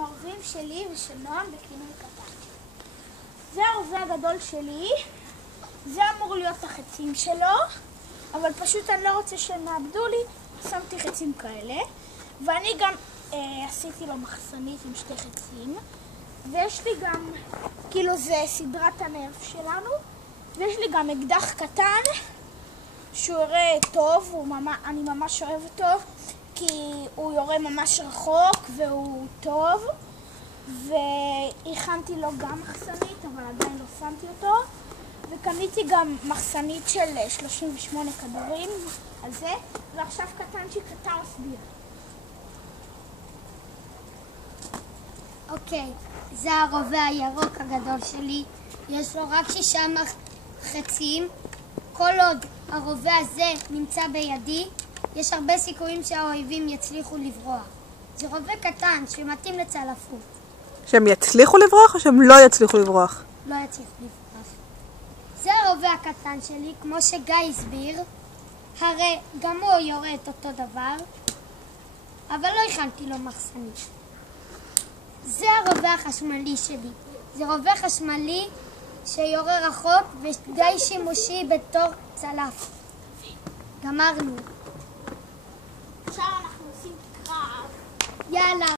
הרובים שלי ושל נועם בכינוי קטן. זה הרובה הגדול שלי, זה אמור להיות החצים שלו, אבל פשוט אני לא רוצה שהם יאבדו לי, שמתי חצים כאלה, ואני גם עשיתי לו מחסנית עם שתי חצים, ויש לי גם, כאילו זה סדרת הנרף שלנו, ויש לי גם אקדח קטן שהוא יורה טוב, אני ממש אוהב אותו, כי הוא יורה ממש רחוק והוא טוב, והכנתי לו גם מחסנית, אבל עדיין לא שמתי אותו, וקניתי גם מחסנית של 38 כדורים על זה, ועכשיו קטנצ'יק אתה מסביר. אוקיי, זה הרובה הירוק הגדול שלי, יש לו רק 6 חצים. כל עוד הרובה הזה נמצא בידי, יש הרבה סיכויים שהאויבים יצליחו לברוח. זה רובה קטן שמתאים לצלפות. שהם יצליחו לברוח או שהם לא יצליחו לברוח? לא יצליחו לברוח. זה הרובה הקטן שלי, כמו שגיא הסביר, הרי גם הוא יורה את אותו דבר, אבל לא הכנתי לו מחסנית. זה הרובה החשמלי שלי. זה רובה חשמלי שיורה רחוק ודי שימושי בתור צלף. גמרנו. עכשיו אנחנו עושים קרב. יאללה.